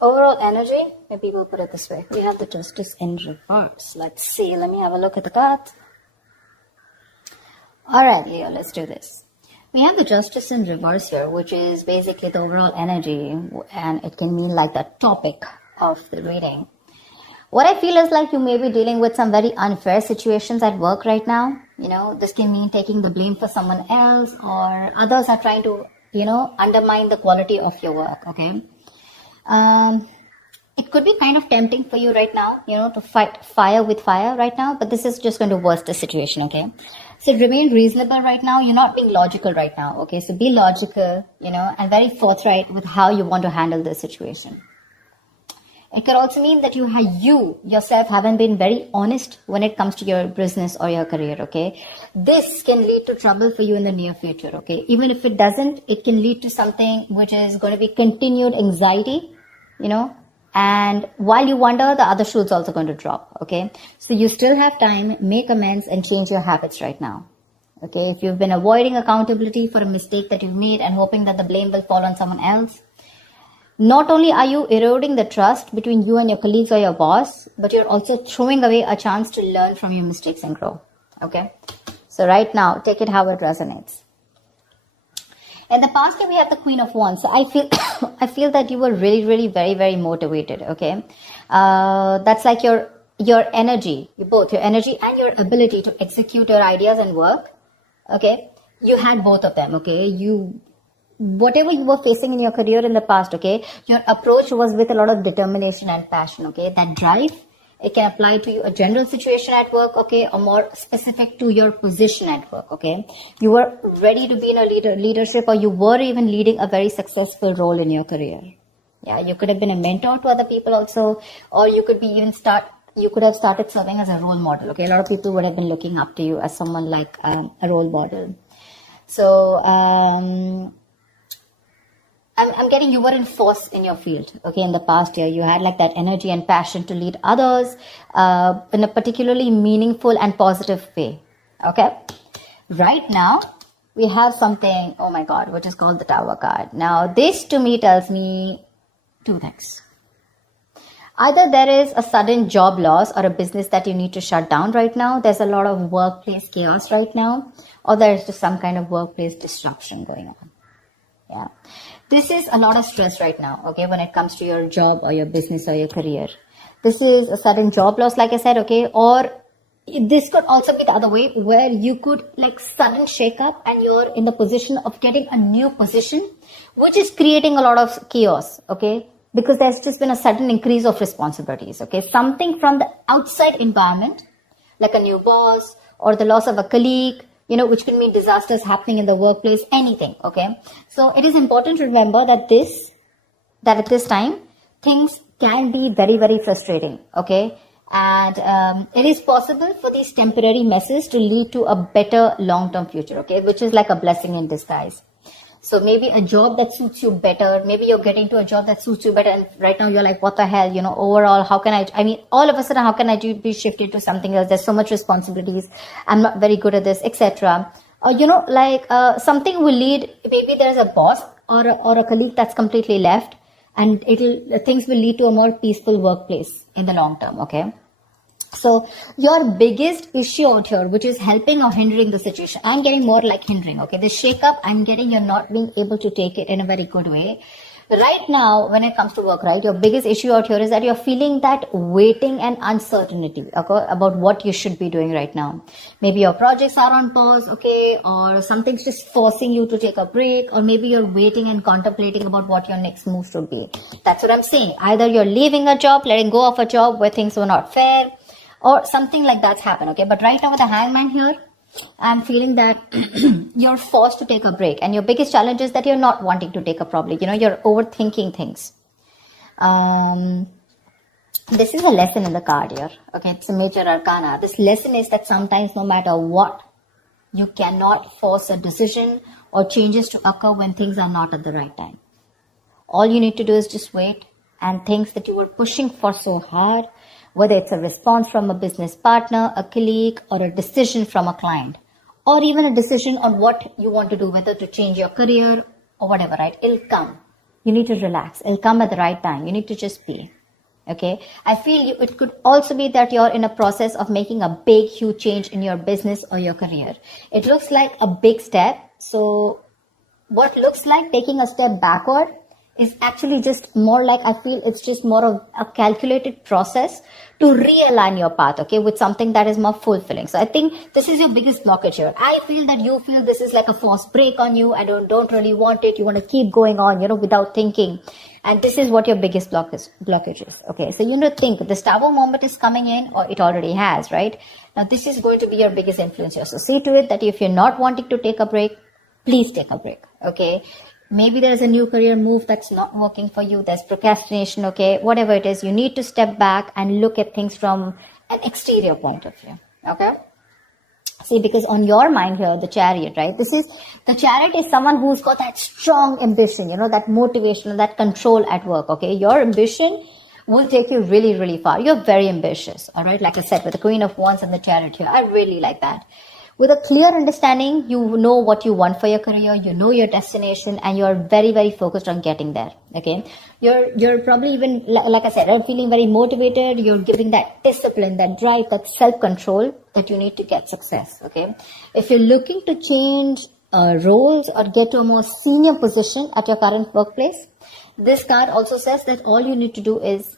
Overall energy, maybe we'll put it this way. We have the Justice in reverse. Let's see. Let me have a look at the card. All right, Leo, let's do this. We have the Justice in reverse here, which is basically the overall energy, and it can mean like the topic of the reading. What I feel is like you may be dealing with some very unfair situations at work right now. This can mean taking the blame for someone else, or others are trying to, undermine the quality of your work, okay? It could be kind of tempting for you right now, to fight fire with fire right now, but this is just going to worsen the situation, okay? So remain reasonable right now. You're not being logical right now, okay? So be logical, and very forthright with how you want to handle this situation. It could also mean that you yourself haven't been very honest when it comes to your business or your career, okay? This can lead to trouble for you in the near future, okay? Even if it doesn't, it can lead to something which is going to be continued anxiety, and while you wonder, the other shoe is also going to drop, okay? So you still have time, make amends and change your habits right now, okay? If you've been avoiding accountability for a mistake that you've made and hoping that the blame will fall on someone else, not only are you eroding the trust between you and your colleagues or your boss, but you're also throwing away a chance to learn from your mistakes and grow, okay? So right now, take it how it resonates. In the past, we have the Queen of Wands. So I feel that you were really, really very, very motivated, okay? That's like your energy, your energy and your ability to execute your ideas and work, okay? You had both of them, okay? Whatever you were facing in your career in the past, okay, your approach was with a lot of determination and passion, okay? That drive, it can apply to you a general situation at work, okay, or more specific to your position at work, okay? You were ready to be in a leadership, or you were even leading a very successful role in your career. Yeah, you could have been a mentor to other people also, or you could have started serving as a role model, okay? A lot of people would have been looking up to you as someone like a role model. So, I'm getting you were in force in your field, okay, in the past year. You had like that energy and passion to lead others in a particularly meaningful and positive way, okay? Right now, we have something, oh my God, which is called the Tower card. Now, this to me tells me two things. Either there is a sudden job loss or a business that you need to shut down right now. There's a lot of workplace chaos right now, or there's just some kind of workplace disruption going on. Yeah. This is a lot of stress right now, okay, when it comes to your job or your business or your career. This is a sudden job loss, like I said, okay, or this could also be the other way, where you could like sudden shake up and you're in the position of getting a new position, which is creating a lot of chaos, okay, because there's just been a sudden increase of responsibilities, okay, something from the outside environment, like a new boss or the loss of a colleague, which could mean disasters happening in the workplace, anything, okay? So it is important to remember that at this time, things can be very, very frustrating, okay? And it is possible for these temporary messes to lead to a better long-term future, okay? Which is like a blessing in disguise. So maybe a job that suits you better, maybe you're getting to a job that suits you better, and right now you're like, what the hell, overall, how can all of a sudden, how can I be shifted to something else? There's so much responsibilities. I'm not very good at this, etc. Something will lead, maybe there's a boss or a colleague that's completely left, and things will lead to a more peaceful workplace in the long term, okay? So your biggest issue out here, which is helping or hindering the situation, I'm getting more like hindering, okay? The shake up, I'm getting you're not being able to take it in a very good way. Right now, when it comes to work, right, your biggest issue out here is that you're feeling that waiting and uncertainty, okay, about what you should be doing right now. Maybe your projects are on pause, okay, or something's just forcing you to take a break, or maybe you're waiting and contemplating about what your next move should be. That's what I'm saying. Either you're leaving a job, letting go of a job where things were not fair, or something like that's happened, okay? But right now with the Hangman here, I'm feeling that you're forced to take a break. And your biggest challenge is that you're not wanting to take a break. You're overthinking things. This is a lesson in the card here, okay? It's a major arcana. This lesson is that sometimes no matter what, you cannot force a decision or changes to occur when things are not at the right time. All you need to do is just wait, and things that you were pushing for so hard, whether it's a response from a business partner, a colleague, or a decision from a client, or even a decision on what you want to do, whether to change your career or whatever, right? It'll come. You need to relax. It'll come at the right time. You need to just be. Okay. I feel it could also be that you're in a process of making a big, huge change in your business or your career. It looks like a big step. So what looks like taking a step backward is actually just more like, I feel it's just more of a calculated process to realign your path, okay, with something that is more fulfilling. So I think this is your biggest blockage here. I feel that you feel this is like a forced break on you. I don't really want it. You want to keep going on, without thinking. And this is what your biggest blockage is. Okay, so you need to think this Tower moment is coming in, or it already has, right? Now this is going to be your biggest influence here. So see to it that if you're not wanting to take a break, please take a break. Okay. Maybe there's a new career move that's not working for you. There's procrastination. Okay. Whatever it is, you need to step back and look at things from an exterior point of view. Okay. See, because on your mind here, the Chariot, right? The Chariot is someone who's got that strong ambition, that motivation, that control at work. Okay. Your ambition will take you really, really far. You're very ambitious. All right. Like I said, with the Queen of Wands and the Chariot here, I really like that. With a clear understanding, you know what you want for your career, you know your destination, and you're very, very focused on getting there. Okay. You're probably even, like I said, you're feeling very motivated. You're giving that discipline, that drive, that self-control that you need to get success. Okay. If you're looking to change roles or get to a more senior position at your current workplace, this card also says that all you need to do is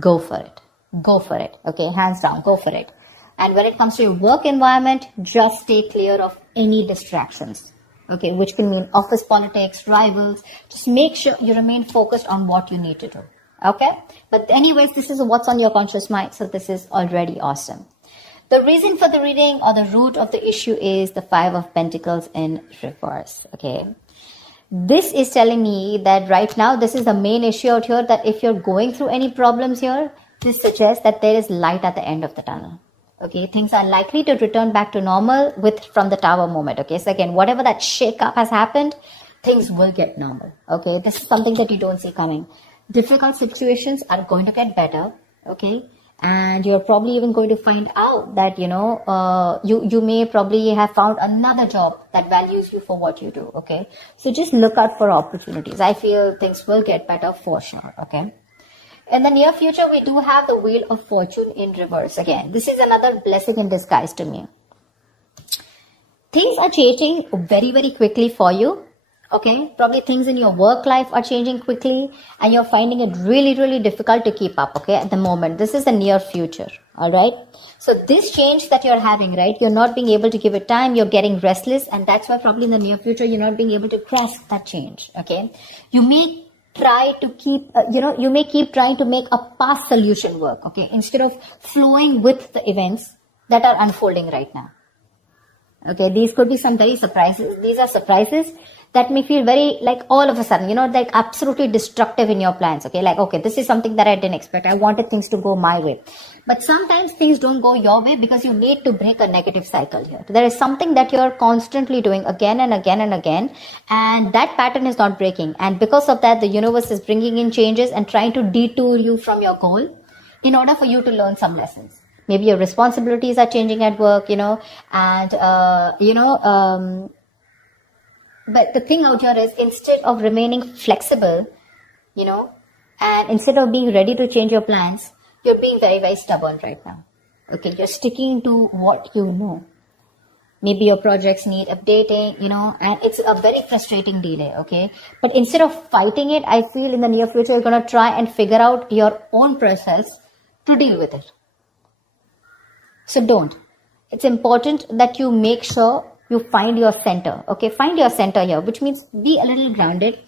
go for it. Go for it. Okay. Hands down, go for it. And when it comes to your work environment, just stay clear of any distractions, okay, which can mean office politics, rivals. Just make sure you remain focused on what you need to do, okay? But anyways, this is what's on your conscious mind, so this is already awesome. The reason for the reading or the root of the issue is the Five of Pentacles in reverse, okay? This is telling me that right now, this is the main issue out here, that if you're going through any problems here, this suggests that there is light at the end of the tunnel. Okay, things are likely to return back to normal from the Tower moment. Okay, so again, whatever that shake-up has happened, things will get normal. Okay, this is something that you don't see coming. Difficult situations are going to get better. Okay, and you're probably even going to find out that, you may probably have found another job that values you for what you do. Okay, so just look out for opportunities. I feel things will get better for sure. Okay. In the near future, we do have the Wheel of Fortune in reverse. Again, this is another blessing in disguise to me. Things are changing very, very quickly for you. Okay, probably things in your work life are changing quickly and you're finding it really, really difficult to keep up. Okay, at the moment, this is the near future. All right. So this change that you're having, right, you're not being able to give it time. You're getting restless. And that's why probably in the near future, you're not being able to grasp that change. Okay, you may try to keep, you may keep trying to make a past solution work, okay, instead of flowing with the events that are unfolding right now. Okay, these could be some very surprises. These are surprises that may feel very like all of a sudden, like absolutely destructive in your plans. Okay, like, okay, this is something that I didn't expect. I wanted things to go my way. But sometimes things don't go your way because you need to break a negative cycle here. There is something that you're constantly doing again and again and again, and that pattern is not breaking. And because of that, the universe is bringing in changes and trying to detour you from your goal in order for you to learn some lessons. Maybe your responsibilities are changing at work, but the thing out here is, instead of remaining flexible, and instead of being ready to change your plans, you're being very, very stubborn right now. Okay, you're sticking to what you know. Maybe your projects need updating, and it's a very frustrating delay, okay? But instead of fighting it, I feel in the near future, you're going to try and figure out your own process to deal with it. So don't. It's important that you make sure you find your center, okay? Find your center here, which means be a little grounded.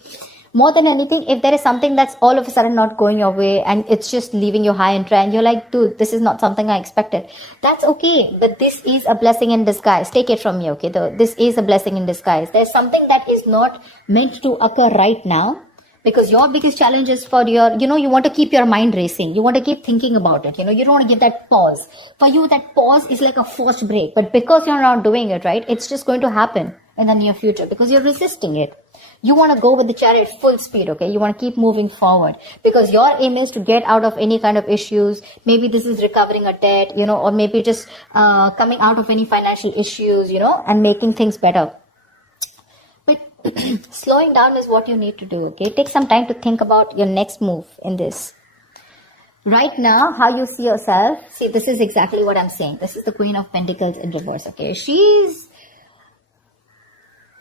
More than anything, if there is something that's all of a sudden not going your way and it's just leaving you high and dry and you're like, dude, this is not something I expected. That's okay. But this is a blessing in disguise. Take it from me, okay? This is a blessing in disguise. There's something that is not meant to occur right now, because your biggest challenge is for your, you want to keep your mind racing. You want to keep thinking about it. You don't want to give that pause. For you, that pause is like a forced break. But because you're not doing it, right, it's just going to happen in the near future because you're resisting it. You want to go with the Chariot full speed, okay? You want to keep moving forward because your aim is to get out of any kind of issues. Maybe this is recovering a debt, or maybe just coming out of any financial issues, and making things better. But Slowing down is what you need to do, okay? Take some time to think about your next move in this. Right now, how you see yourself, see, this is exactly what I'm saying. This is the Queen of Pentacles in reverse, okay? She's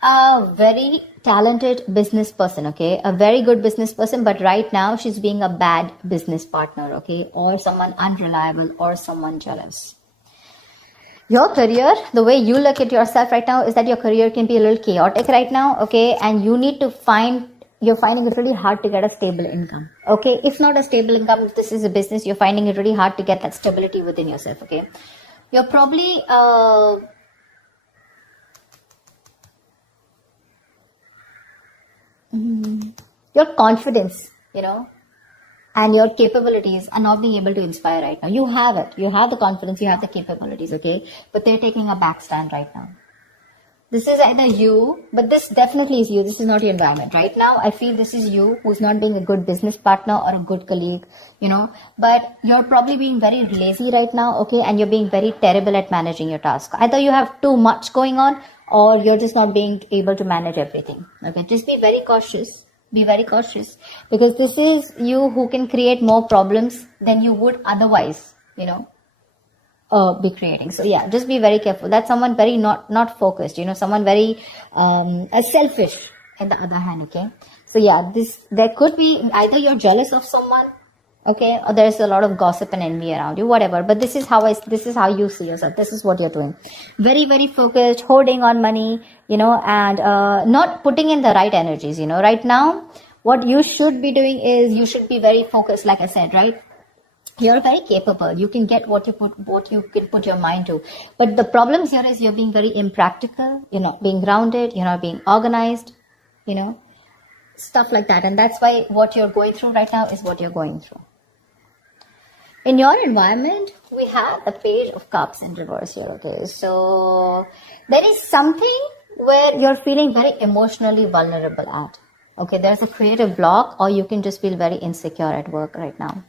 a very talented business person, okay? A very good business person, but right now she's being a bad business partner, okay? Or someone unreliable or someone jealous. Your career, the way you look at yourself right now is that your career can be a little chaotic right now, okay? And you need to you're finding it really hard to get a stable income, okay? If not a stable income, if this is a business, you're finding it really hard to get that stability within yourself, okay? You're probably, your confidence, and your capabilities are not being able to inspire right now. You have it. You have the confidence, you have the capabilities, okay? But they're taking a back stand right now. This is either you, but this definitely is you. This is not your environment. Right now, I feel this is you who's not being a good business partner or a good colleague, but you're probably being very lazy right now, okay? And you're being very terrible at managing your task. Either you have too much going on or you're just not being able to manage everything, okay? Just be very cautious. Be very cautious, because this is you who can create more problems than you would otherwise, be creating. So yeah, just be very careful. That's someone very not focused, someone very selfish on the other hand, okay? So yeah, there could be either you're jealous of someone, okay, or there's a lot of gossip and envy around you, whatever. But this is how you see yourself. This is what you're doing. Very, very focused, holding on money, and not putting in the right energies, Right now, what you should be doing is you should be very focused, like I said, right? You're very capable. You can get what you can put your mind to. But the problem here is you're being very impractical. You're not being grounded. You're not being organized, stuff like that. And that's why what you're going through right now is what you're going through. In your environment, we have the Page of Cups in reverse here, okay? So there is something where you're feeling very emotionally vulnerable at, okay? There's a creative block, or you can just feel very insecure at work right now.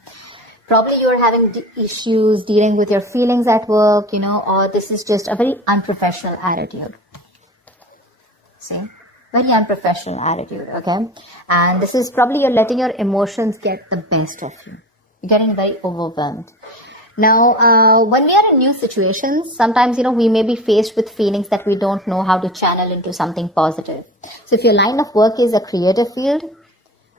Probably you're having issues dealing with your feelings at work, or this is just a very unprofessional attitude. See? Very unprofessional attitude, okay? And this is probably you're letting your emotions get the best of you. Getting very overwhelmed. Now, when we are in new situations, sometimes, we may be faced with feelings that we don't know how to channel into something positive. So if your line of work is a creative field,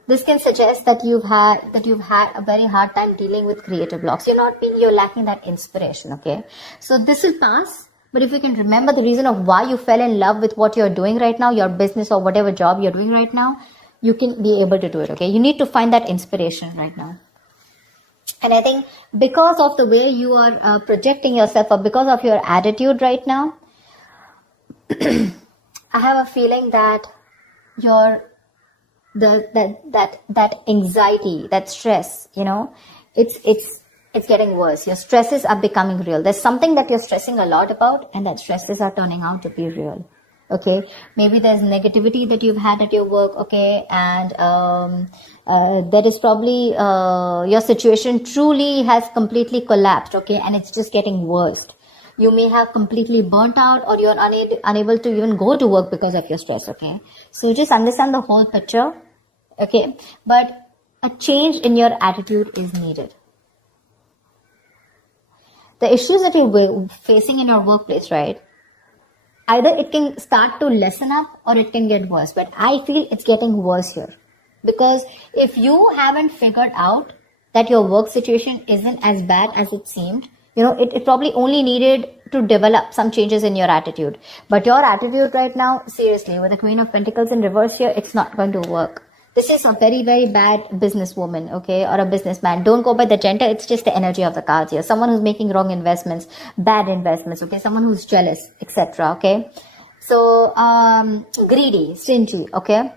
this can suggest that you've had a very hard time dealing with creative blocks. You're lacking that inspiration, okay? So this will pass. But if you can remember the reason of why you fell in love with what you're doing right now, your business or whatever job you're doing right now, you can be able to do it, okay? You need to find that inspiration right now. And I think because of the way you are projecting yourself, or because of your attitude right now, I have a feeling that that anxiety, that stress, it's getting worse. Your stresses are becoming real. There's something that you're stressing a lot about, and that stresses are turning out to be real. Okay, maybe there's negativity that you've had at your work, okay, and that is probably your situation truly has completely collapsed, okay, and it's just getting worse. You may have completely burnt out, or you're unable to even go to work because of your stress, okay? So just understand the whole picture, okay? But a change in your attitude is needed. The issues that you're facing in your workplace, right? Either it can start to lessen up or it can get worse. But I feel it's getting worse here. Because if you haven't figured out that your work situation isn't as bad as it seemed, it probably only needed to develop some changes in your attitude. But your attitude right now, seriously, with the Queen of Pentacles in reverse here, it's not going to work. This is a very, very bad businesswoman, okay, or a businessman. Don't go by the gender. It's just the energy of the cards here. Someone who's making wrong investments, bad investments, okay, someone who's jealous, etc., okay. So, greedy, stingy, okay.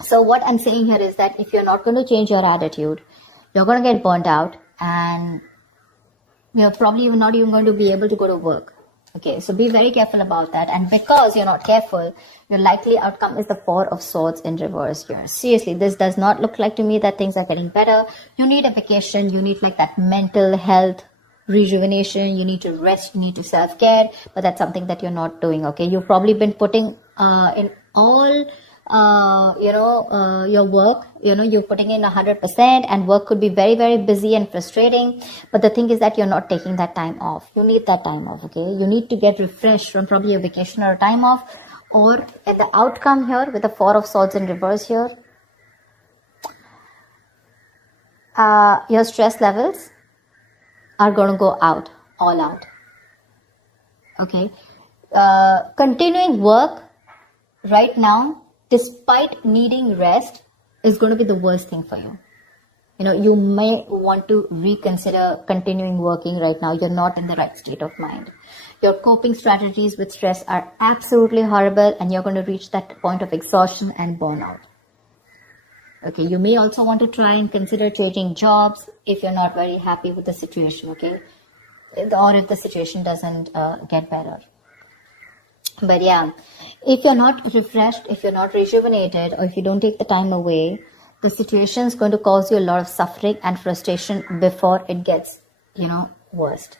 So what I'm saying here is that if you're not going to change your attitude, you're going to get burnt out, and you're probably not even going to be able to go to work. Okay, so be very careful about that. And because you're not careful, your likely outcome is the Four of Swords in reverse here. Seriously, this does not look like to me that things are getting better. You need a vacation. You need like that mental health rejuvenation. You need to rest. You need to self-care. But that's something that you're not doing, okay? You've probably been putting in all your work, you're putting in 100%, and work could be very, very busy and frustrating. But the thing is that you're not taking that time off. You need that time off, okay? You need to get refreshed from probably a vacation or a time off. Or at the outcome here with the Four of Swords in reverse here, your stress levels are going to go out, all out. Okay. Continuing work right now, despite needing rest, is going to be the worst thing for you. You may want to reconsider continuing working right now. You're not in the right state of mind. Your coping strategies with stress are absolutely horrible, and you're going to reach that point of exhaustion and burnout. Okay, you may also want to try and consider changing jobs if you're not very happy with the situation, okay? Or if the situation doesn't get better. But yeah, if you're not refreshed, if you're not rejuvenated, or if you don't take the time away, the situation is going to cause you a lot of suffering and frustration before it gets, worst.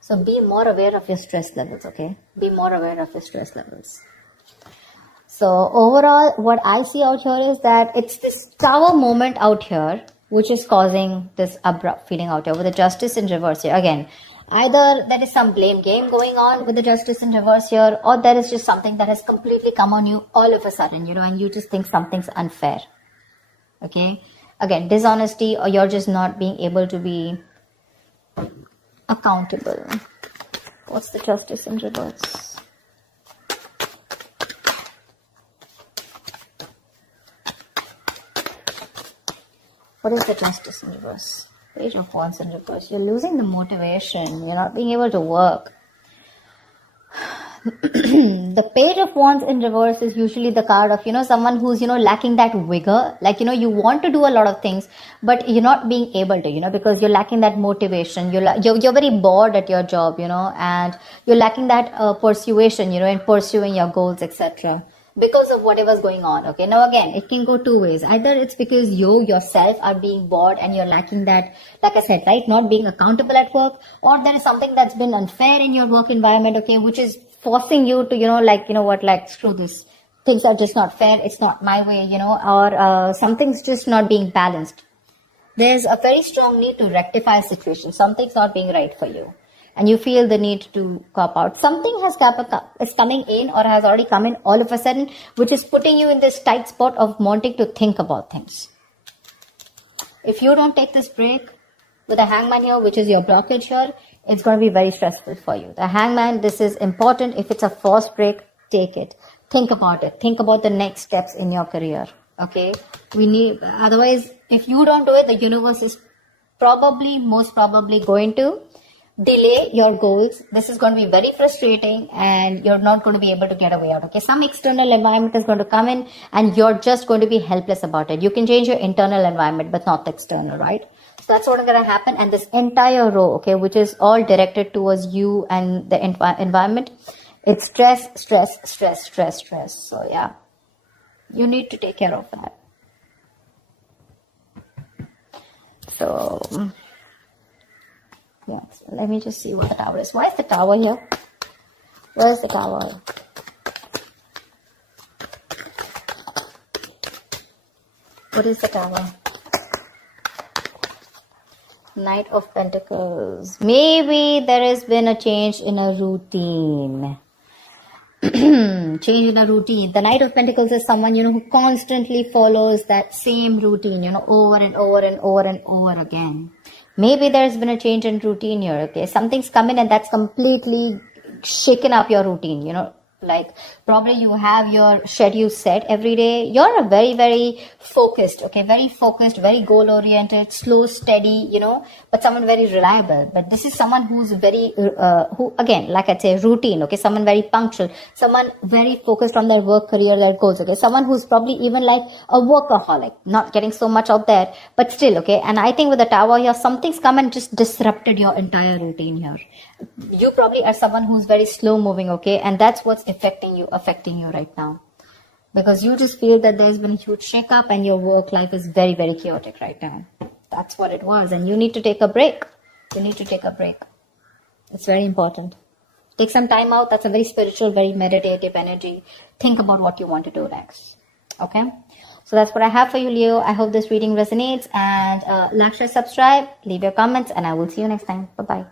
So be more aware of your stress levels, okay? Be more aware of your stress levels. So overall, what I see out here is that it's this Tower moment out here, which is causing this abrupt feeling out here with the Justice in reverse here. Again, either there is some blame game going on with the Justice in reverse here, or there is just something that has completely come on you all of a sudden, and you just think something's unfair. Okay? Again, dishonesty, or you're just not being able to be accountable. What's the Justice in reverse? What is the Justice in reverse? Page of Wands in reverse. You're losing the motivation. You're not being able to work. The Page of Wands in reverse is usually the card of, someone who's, lacking that vigor. Like, you want to do a lot of things, but you're not being able to, because you're lacking that motivation. You're very bored at your job, and you're lacking that persuasion, in pursuing your goals, etc. Because of whatever's going on. Okay, now again, it can go two ways. Either it's because you yourself are being bored and you're lacking that, like I said, right, not being accountable at work, or there is something that's been unfair in your work environment, okay, which is forcing you to, screw this. Things are just not fair. It's not my way, or something's just not being balanced. There's a very strong need to rectify a situation. Something's not being right for you, and you feel the need to cop out. Something is coming in, or has already come in all of a sudden, which is putting you in this tight spot of wanting to think about things. If you don't take this break with the Hangman here, which is your blockage here, it's going to be very stressful for you. The Hangman, this is important. If it's a forced break, take it. Think about it. Think about the next steps in your career. Okay? Otherwise, if you don't do it, the universe is most probably going to delay your goals. This is going to be very frustrating, and you're not going to be able to get away out. Okay, some external environment is going to come in, and you're just going to be helpless about it. You can change your internal environment, but not the external, right? So that's what's going to happen. And this entire row, okay, which is all directed towards you and the environment, it's stress, stress, stress, stress, stress. So yeah, you need to take care of that. So yeah, so let me just see what the Tower is. Why is the Tower here? Where's the Tower? What is the Tower? Knight of Pentacles. Maybe there has been a change in a routine. Change in a routine. The Knight of Pentacles is someone, who constantly follows that same routine, over and over and over and over again. Maybe there's been a change in routine here, okay? Something's come in and that's completely shaken up your routine, like probably you have your schedule set every day. You're a very, very focused, okay? Very focused, very goal-oriented, slow, steady, but someone very reliable. But this is someone who's very, who again, like I say, routine, okay? Someone very punctual, someone very focused on their work, career, their goals, okay? Someone who's probably even like a workaholic, not getting so much out there, but still, okay? And I think with the Tower here, something's come and just disrupted your entire routine here. You probably are someone who's very slow moving, okay? And that's what's affecting you right now. Because you just feel that there's been a huge shake-up and your work life is very, very chaotic right now. That's what it was. And you need to take a break. You need to take a break. It's very important. Take some time out. That's a very spiritual, very meditative energy. Think about what you want to do next. Okay? So that's what I have for you, Leo. I hope this reading resonates. And like, share, subscribe, leave your comments, and I will see you next time. Bye-bye.